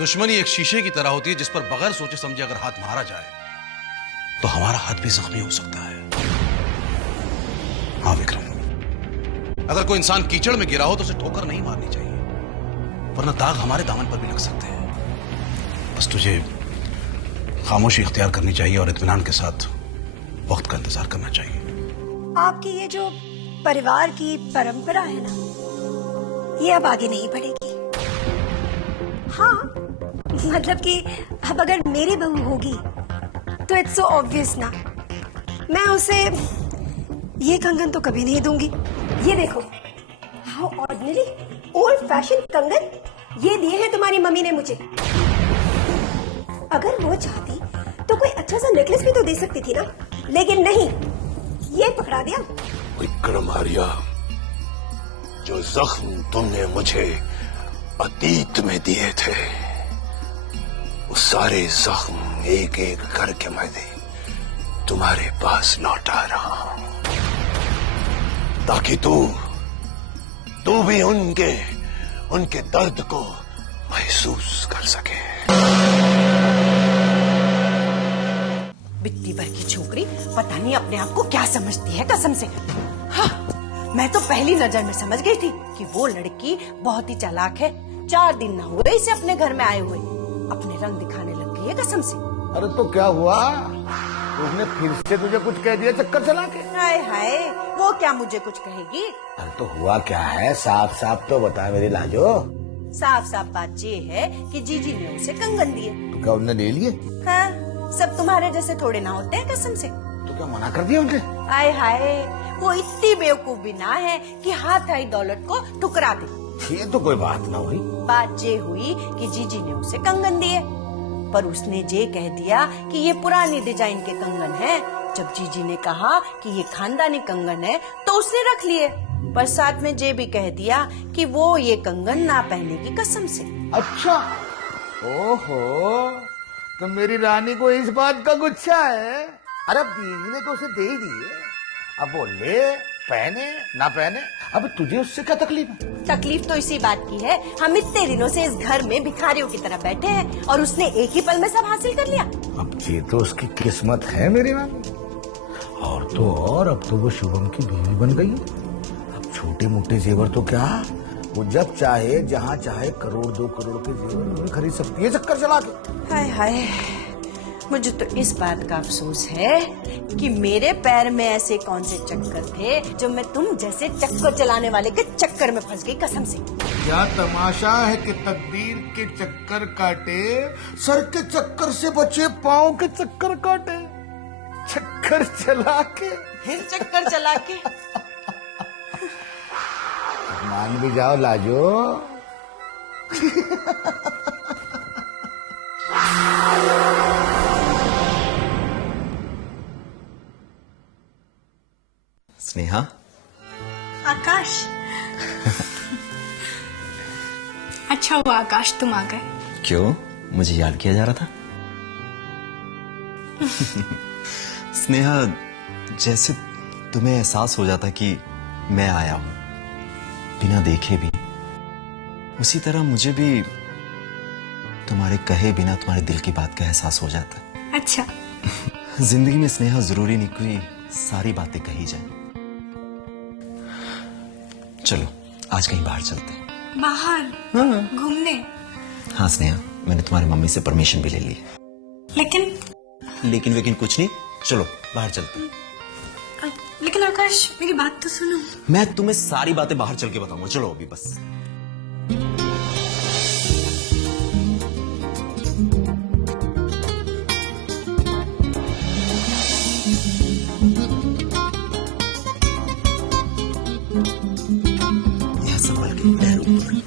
दुश्मनी एक शीशे की तरह होती है जिस पर बगैर सोचे समझे अगर हाथ मारा जाए तो हमारा हाथ भी जख्मी हो सकता है। हाँ विक्रम, अगर कोई इंसान कीचड़ में गिरा हो तो उसे ठोकर नहीं मारनी चाहिए, वरना दाग हमारे दामन पर भी लग सकते हैं। बस तुझे खामोशी इख्तियार करनी चाहिए और इत्मीनान के साथ वक्त का इंतजार करना चाहिए। आपकी ये जो परिवार की परंपरा है ना, ये अब आगे नहीं बढ़ेगी। हाँ, मतलब कि अब अगर मेरी बहू होगी तो इट्स सो ऑब्वियस ना, मैं उसे ये कंगन तो कभी नहीं दूंगी। ये देखो, हाउ ऑर्डिनरी ओल्ड फैशन कंगन ये दिए हैं तुम्हारी मम्मी ने मुझे। अगर वो चाहती तो कोई अच्छा सा नेकलेस भी तो दे सकती थी ना, लेकिन नहीं, ये पकड़ा दिया। विक्रम आर्या, जो जख्म तुमने मुझे अतीत में दिए थे, वो सारे जख्म एक एक करके मैं तुम्हारे पास लौटा रहा हूं, ताकि तू भी उनके दर्द को महसूस कर सके। बिट्टी भर की छोकरी पता नहीं अपने आप को क्या समझती है कसम से। हाँ, मैं तो पहली नजर में समझ गई थी कि वो लड़की बहुत ही चालाक है। 4 दिन ना हुए इसे अपने घर में आए हुए, अपने रंग दिखाने लग गई है कसम से। अरे तो क्या हुआ, उसने फिर से तुझे कुछ कह दिया चक्कर चला के? हाय हाय, वो क्या मुझे कुछ कहेगी? अरे तो हुआ क्या है, साफ साफ तो बता मेरी लाजो। साफ साफ बात ये है कि जीजी ने उसे कंगन दिए। तो क्या उनने ले लिए? हाँ, सब तुम्हारे जैसे थोड़े ना होते हैं कसम से। तो क्या मना कर दिया उनसे? हाय हाय, वो इतनी बेवकूफ भी ना है कि हाथ आई दौलत को ठुकरा दे। ये तो कोई बात ना हुई। बात ये हुई कि जीजी ने उसे कंगन दिए, पर उसने ये कह दिया कि ये पुरानी डिजाइन के कंगन हैं। जब जीजी ने कहा कि ये खानदानी कंगन है तो उसने रख लिए, पर साथ में ये भी कह दिया कि वो ये कंगन ना पहने की कसम से। अच्छा, ओहो, तो मेरी रानी को इस बात का गुस्सा है। अरे बीवी ने तो उसे दे ही दिए, अब वो ले, पहने ना पहने, अब तुझे उससे क्या तकलीफ है? तकलीफ तो इसी बात की है, हम इतने दिनों से इस घर में भिखारियों की तरह बैठे हैं और उसने एक ही पल में सब हासिल कर लिया। अब ये तो उसकी किस्मत है मेरी रानी। और तो और, अब तो वो शुभम की बीवी बन गई। अब छोटे मोटे जेवर तो क्या, वो जब चाहे जहाँ चाहे करोड़ 2 करोड़ के जेवर खरीद सकती है चक्कर चला के। हाय हाय, मुझे तो इस बात का अफसोस है कि मेरे पैर में ऐसे कौन से चक्कर थे जो मैं तुम जैसे चक्कर चलाने वाले के चक्कर में फंस गई कसम से। क्या तमाशा है कि तकदीर के चक्कर काटे, सर के चक्कर से बचे, पाँव के चक्कर काटे, चक्कर चला के, फिर चक्कर चला के। मान भी जाओ लाजो। स्नेहा, आकाश। अच्छा हुआ आकाश तुम आ गए। क्यों, मुझे याद किया जा रहा था? स्नेहा, जैसे तुम्हें एहसास हो जाता कि मैं आया हूं बिना देखे भी, उसी तरह मुझे भी तुम्हारे कहे बिना तुम्हारे दिल की बात का एहसास हो जाता है। अच्छा। जिंदगी में स्नेहा जरूरी नहीं कोई सारी बातें कही जाए। चलो आज कहीं बाहर चलते हैं। बाहर? हाँ। घूमने? हाँ स्नेहा, मैंने तुम्हारी मम्मी से परमिशन भी ले ली। लेकिन कुछ नहीं, चलो बाहर चलते हैं। लेकिन आकाश मेरी बात तो सुनो। मैं तुम्हें सारी बातें बाहर चल के बताऊंगा, चलो अभी बस। यह संभल के पैरों पर।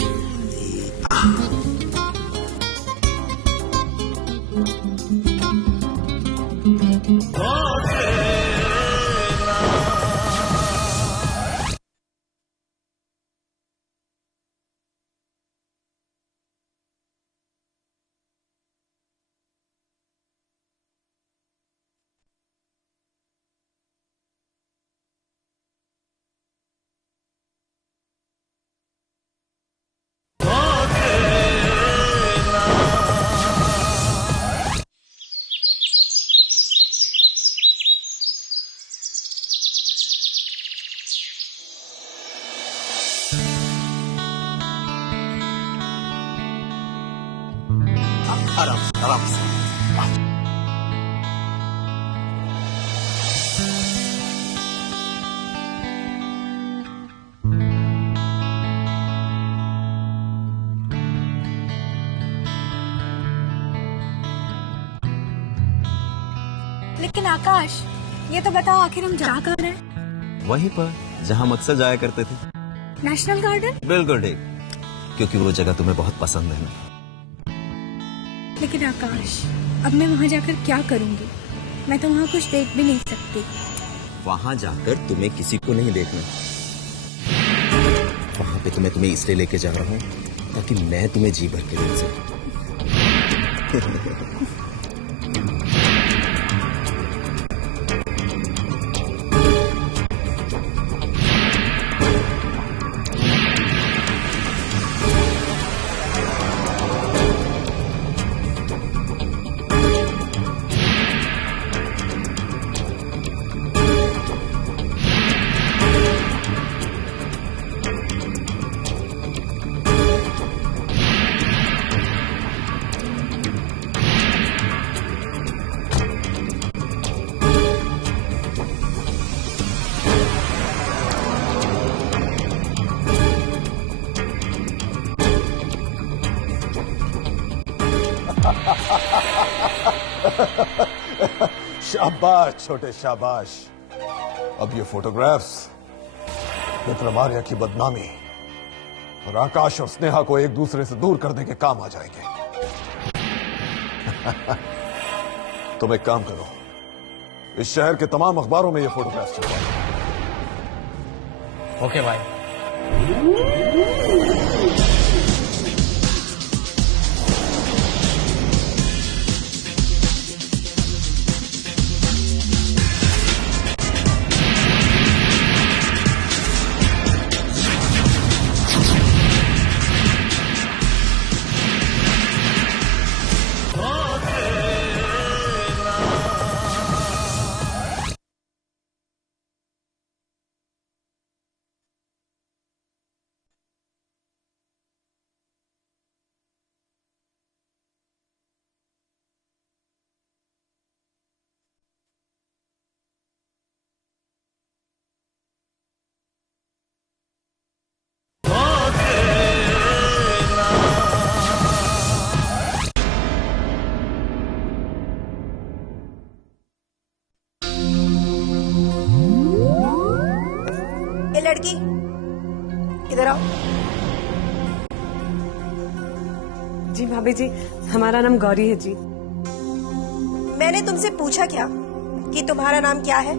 आराम से आराम से। लेकिन आकाश, ये तो बताओ आखिर हम जा कहाँ रहे हैं? वहीं पर जहां हम अक्सर जाया करते थे। National garden? बिल्कुल ठीक, क्योंकि वो जगह तुम्हें बहुत पसंद है ना। लेकिन आकाश, अब मैं वहाँ जाकर क्या करूँगी? मैं तो वहाँ कुछ देख भी नहीं सकती। वहां जाकर तुम्हें किसी को नहीं देखना। वहां पे तुम्हें इसलिए लेके जा रहा हूँ ताकि मैं तुम्हें जी भर के देख सकूं। शाबाश छोटे शाबाश। अब ये फोटोग्राफ्स विक्रमार्य की बदनामी और आकाश और स्नेहा को एक दूसरे से दूर करने के काम आ जाएंगे। तुम एक काम करो, इस शहर के तमाम अखबारों में ये फोटोग्राफ्स छपवाओ। ओके भाई। लड़की इधर आओ। जी भाभी जी, हमारा नाम गौरी है जी। मैंने तुमसे पूछा क्या कि तुम्हारा नाम क्या है?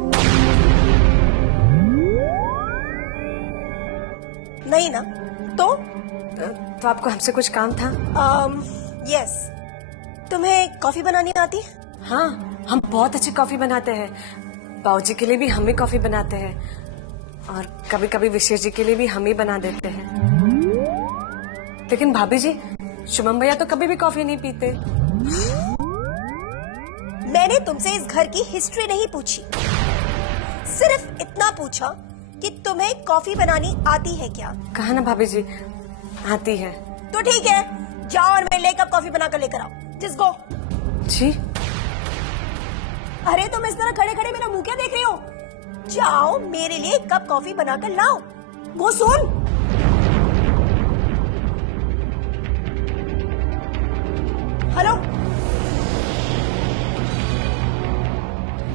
नहीं ना? तो आपको हमसे कुछ काम था? यस। तुम्हें कॉफी बनानी आती है? हाँ, हम बहुत अच्छी कॉफी बनाते हैं। बाबूजी के लिए भी हम ही कॉफी बनाते हैं और कभी कभी विशेष जी के लिए भी हम ही बना देते हैं। लेकिन भाभी जी, शुभम भैया तो कभी भी कॉफी नहीं पीते। मैंने तुमसे इस घर की हिस्ट्री नहीं पूछी, सिर्फ इतना पूछा कि तुम्हें कॉफी बनानी आती है क्या? कहा ना भाभी जी, आती है। तो ठीक है, जाओ और मेरे लिए कप कॉफी बनाकर लेकर आओ। जिस गो। जी। अरे तुम इस तरह खड़े खड़े मेरा मुंह क्या देख रही हो? जाओ मेरे लिए एक कप कॉफी बनाकर लाओ। वो सुन, hello,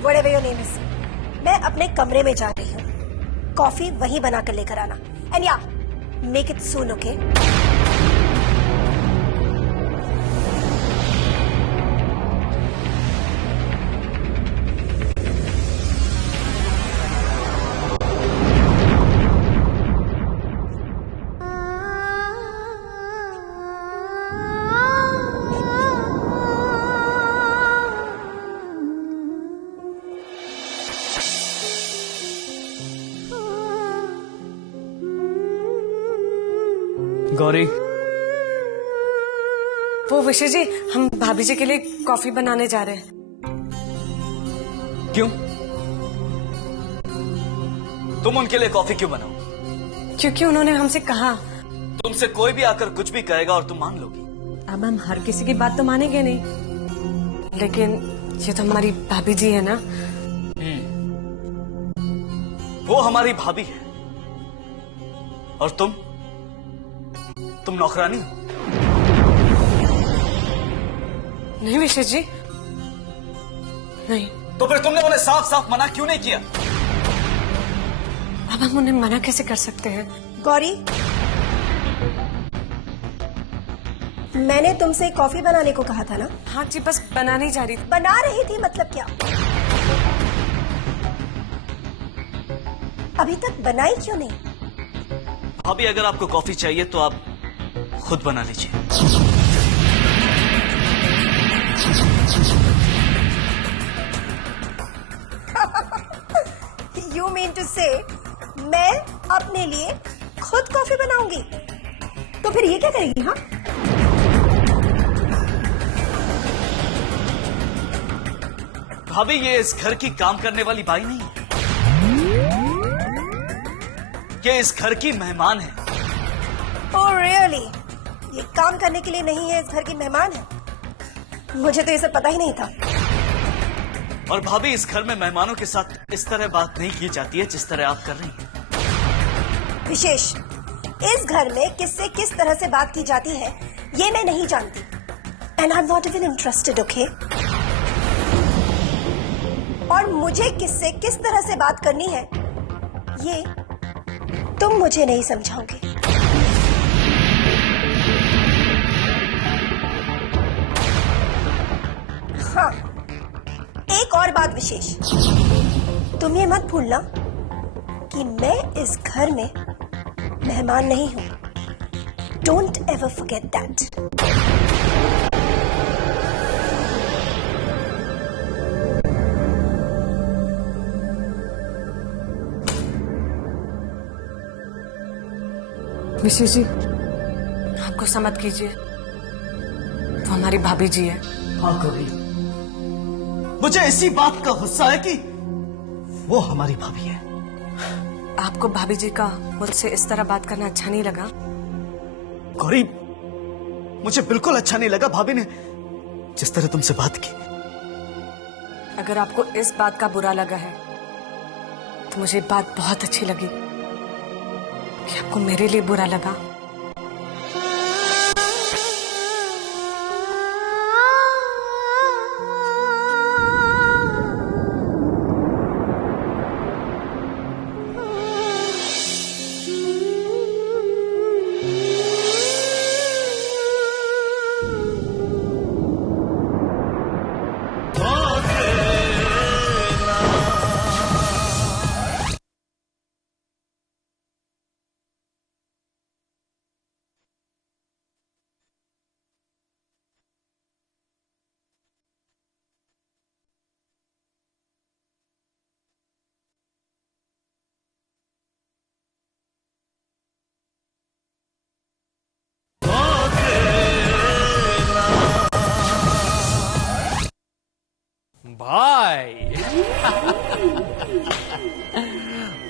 whatever your name is, मैं अपने कमरे में जा रही हूँ। कॉफी वहीं बनाकर लेकर आना। एंड या, make it soon, okay? Gauri, वो विशेष जी, हम भाभी जी के लिए कॉफी बनाने जा रहे हैं। क्यों? तुम उनके लिए कॉफी क्यों बनाओ? क्योंकि उन्होंने हमसे कहा। तुमसे कोई भी आकर कुछ भी कहेगा और तुम मान लोगी? अब हम हर किसी की बात तो मानेंगे नहीं, लेकिन ये तो हमारी भाभी जी है ना। वो हमारी भाभी है और तुम नौकरानी हो। नहीं विशेष जी, नहीं। तो फिर तुमने उन्हें साफ साफ मना क्यों नहीं किया? अब हम उन्हें मना कैसे कर सकते हैं? गौरी, मैंने तुमसे कॉफी बनाने को कहा था ना? हाँ जी, बस बनाने ही जा रही थी। बना रही थी मतलब क्या? अभी तक बनाई क्यों नहीं? भाभी, अगर आपको कॉफी चाहिए तो आप खुद बना लीजिए। You mean to say मैं अपने लिए खुद कॉफी बनाऊंगी? तो फिर ये क्या करेगी? हाँ, भाभी, ये इस घर की काम करने वाली बाई नहीं है, ये इस घर की मेहमान है। Oh really? ये काम करने के लिए नहीं है, इस घर की मेहमान है? मुझे तो ये सब पता ही नहीं था। और भाभी, इस घर में मेहमानों के साथ इस तरह बात नहीं की जाती है जिस तरह आप कर रही हैं। विशेष, इस घर में किससे किस तरह से बात की जाती है ये मैं नहीं जानती, and I am not even interested, okay? और मुझे किससे किस तरह से बात करनी है ये तुम मुझे नहीं समझाओगे। हाँ, एक और बात विशेष, तुम ये मत भूलना कि मैं इस घर में मेहमान नहीं हूं। Don't ever forget that. Vishesh ji, आप गुस्सा मत कीजिए, वो हमारी भाभी जी है। हाँ कभी, मुझे इसी बात का गुस्सा है कि वो हमारी भाभी है। आपको भाभी जी का मुझसे इस तरह बात करना अच्छा नहीं लगा? गौरी, मुझे बिल्कुल अच्छा नहीं लगा भाभी ने जिस तरह तुमसे बात की। अगर आपको इस बात का बुरा लगा है तो मुझे बात बहुत अच्छी लगी कि आपको मेरे लिए बुरा लगा। भाई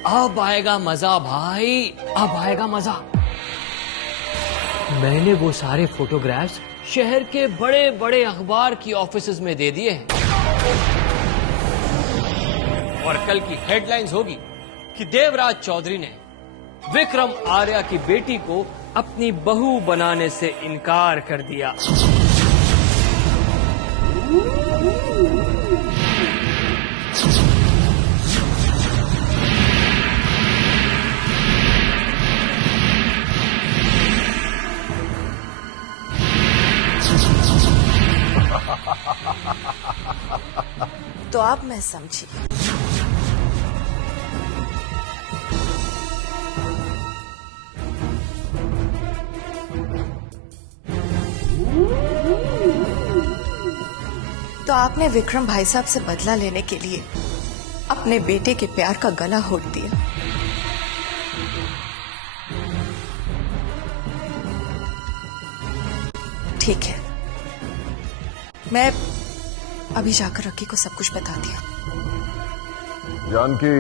अब आएगा मजा भाई, अब आएगा मजा। मैंने वो सारे फोटोग्राफ्स शहर के बड़े बड़े अखबार की ऑफिसेज में दे दिए हैं और कल की हेडलाइंस होगी कि देवराज चौधरी ने विक्रम आर्या की बेटी को अपनी बहू बनाने से इनकार कर दिया। तो अब मैं समझी। तो आपने विक्रम भाई साहब से बदला लेने के लिए अपने बेटे के प्यार का गला घोट दिया। ठीक है, मैं अभी जाकर रक्की को सब कुछ बता दिया। जानकी,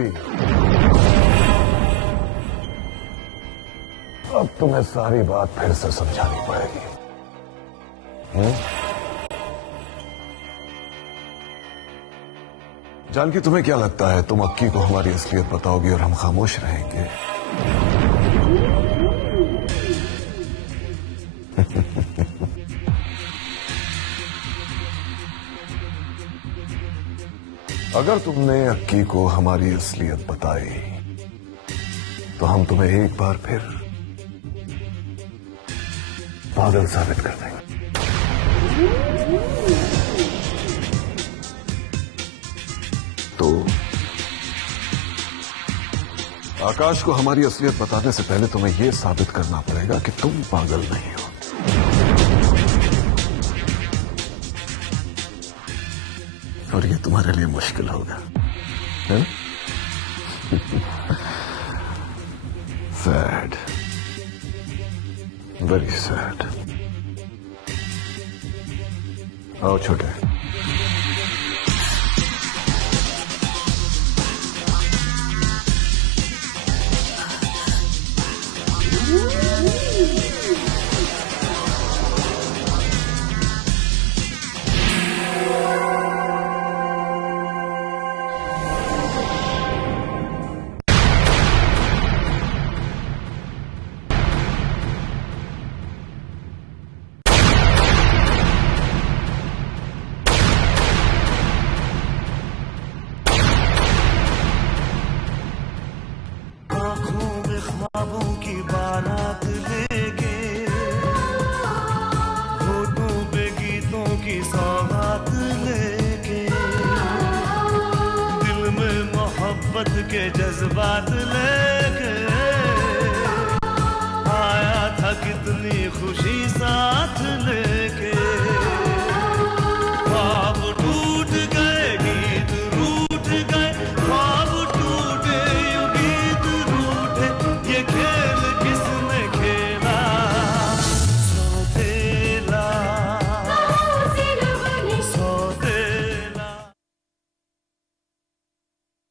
अब तुम्हें सारी बात फिर से समझानी पड़ेगी। जानकी, तुम्हें क्या लगता है तुम अक्की को हमारी असलियत बताओगी और हम खामोश रहेंगे? अगर तुमने अक्की को हमारी असलियत बताई तो हम तुम्हें एक बार फिर पागल साबित कर देंगे। तो आकाश को हमारी असलियत बताने से पहले तुम्हें यह साबित करना पड़ेगा कि तुम पागल नहीं हो। और ये तुम्हारे लिए मुश्किल होगा, है? Sad, very sad. आओ छोटे। ख्वाबों की बारात लेके, होठों पे गीतों की सौगात लेके, दिल में मोहब्बत के जज्बात ले